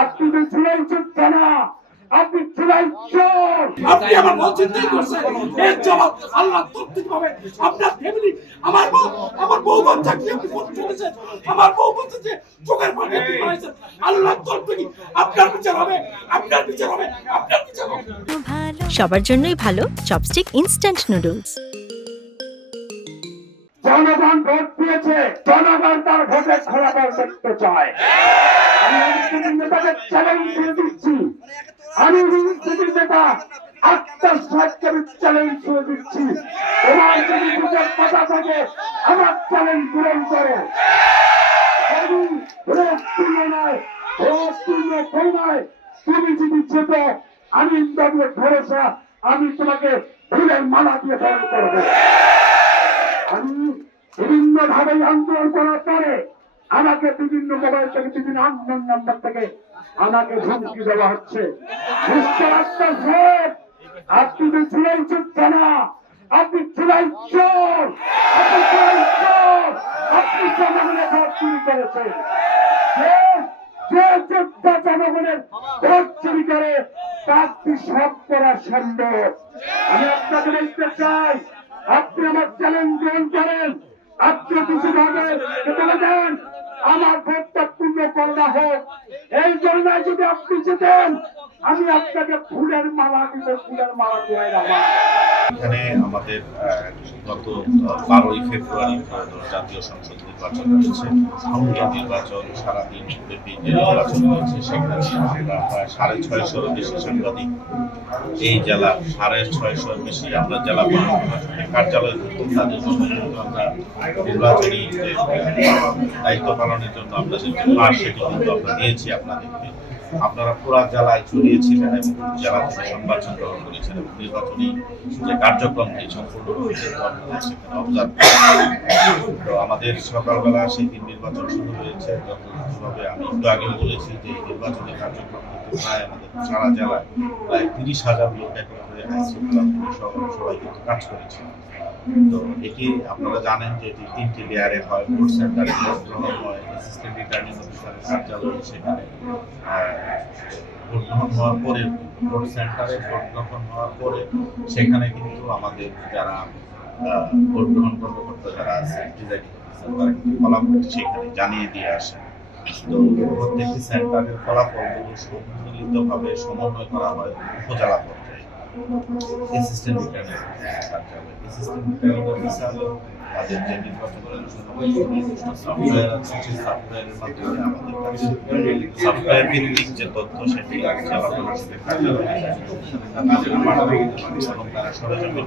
আপনি তো চুলাই যোদ্ধা না, আপনি চুলাই চোর। আপনি আমার বউ চিন্তাই করছেন, এর জবাব আল্লাহ তৌফিক পাবে। আপনার ফ্যামিলি, আমার বউ বাচ্চাকে আপনি ফোন করেছেন, আমার বউ বাচ্চাকে চোখের পানি আপনি বানাইছেন। আল্লাহ তৌফিক, আপনার বিচার হবে, আপনার বিচার হবে, আপনার বিচার হবে। সবার জন্যই ভালো চপস্টিক ইনস্ট্যান্ট নুডলস। জনগণ ভোট দিয়েছে, জনগণ তার ভোটে ফলাফল দেখতে চায়। আমি রাজনীতির নেতাকে চ্যালেঞ্জ করে দিচ্ছি, আমি রাজনীতির নেতা আক্তার সাহেবকে চ্যালেঞ্জ করে দিচ্ছি, তোমার যদি বুঝে কথা থাকে আমার চ্যালেঞ্জ পূরণ করো। তুমি যদি যেত, আমি ইন্দ্রের ভরসা, আমি তোমাকে ফুলের মালা দিয়ে বরণ করবো। আমি বিভিন্ন ভাবে আন্দোলন করার পরে আমাকে বিভিন্ন মোবাইল থেকে বিভিন্ন আন্দোলন নাম্বার থেকে আমাকে হুমকি দেওয়া হচ্ছে। আপনি তো চুলাই যোদ্ধা না, আপনি চুলাই চোর, আপনি চুলাই চোর, আপনি জনগণের ভোট চুরি করেছেন। যে যোদ্ধা জনগণের ভোট চুরি করে তার সব করা সম্ভব। আমি আপনাকে বলতে চাই, আপনি আমার চ্যালেঞ্জ গ্রহণ করেন, আপনি কিছু ভাবে চলে যান, আমার ভোটটা পূর্ণ করা হোক। এই জন্য যদি আপনি যেতেন, আমি আপনাকে ফুলের মালা দিব, ফুলের মালা দিয়ে রাখা। এখানে আমাদের গত 12ই ফেব্রুয়ারি জাতীয় সংসদ নির্বাচন হয়েছে। এই নির্বাচন সারাদিন ব্যাপী যে নির্বাচন হয়েছে সেখানে আমরা প্রায় 650-এরও বেশি সাংবাদিক, এই জেলা 650-এর বেশি আমরা জেলা প্রশাসনের কার্যালয় থেকে তাদের জন্য কিন্তু আমরা নির্বাচনী যে দায়িত্ব পালনের জন্য আমরা যে পাস সেটি কিন্তু আমরা দিয়েছি আপনাদেরকে। আপনারা পুরা জেলায় ছড়িয়েছিলেন এবং জেলা থেকে সংবাদ গ্রহণ করেছেন এবং নির্বাচনী যে কার্যক্রমটি সম্পূর্ণরূপে সেখানে অবজার্ভ তো আমাদের সকালবেলা সেই দিন নির্বাচন শুরু হয়েছে যথাযথভাবে। আমি একটু আগেও বলেছি যে এই নির্বাচনী কার্যক্রম কিন্তু প্রায় আমাদের সারা জেলায় প্রায় 30,000 লোক একত্রে সবাই কিন্তু কাজ করেছে। তো এটি আপনারা জানেন যে এটি 3টি লেয়ারে হয়। ভোট সেন্টারে ভোট গ্রহণ হয়, অ্যাসিস্ট্যান্ট রিটার্নিং অফিসারের কার্যালয় সেখানে ভোট গ্রহণ হওয়ার পরে, ভোট সেন্টারে ভোট গ্রহণ হওয়ার পরে সেখানে কিন্তু আমাদের যারা ভোট গ্রহণ কর্মকর্তা যারা আছে, প্রিজাইডিং অফিসার, তারা কিন্তু ফলাফলটি সেখানে জানিয়ে দিয়ে আসে। তো প্রত্যেকটি সেন্টারের ফলাফলগুলো সম্মিলিতভাবে সমন্বয় করা হয় উপজেলা পর্যায়ে অ্যাসিস্ট্যান্ট রিটার্নিং কার্যালয়। অ্যাসিস্ট্যান্ট রিটার্নিং অফিসার তাদের যে নির্বাচনের নির্দিষ্ট সফটওয়্যার আছে, সেই সফটওয়্যারের মাধ্যমে আমাদের কাছে সফটওয়্যার ভিত্তিক যে তথ্য সেটি জেলা প্রশাসনের কার্যালয়ে এবং তারা সরজমিনে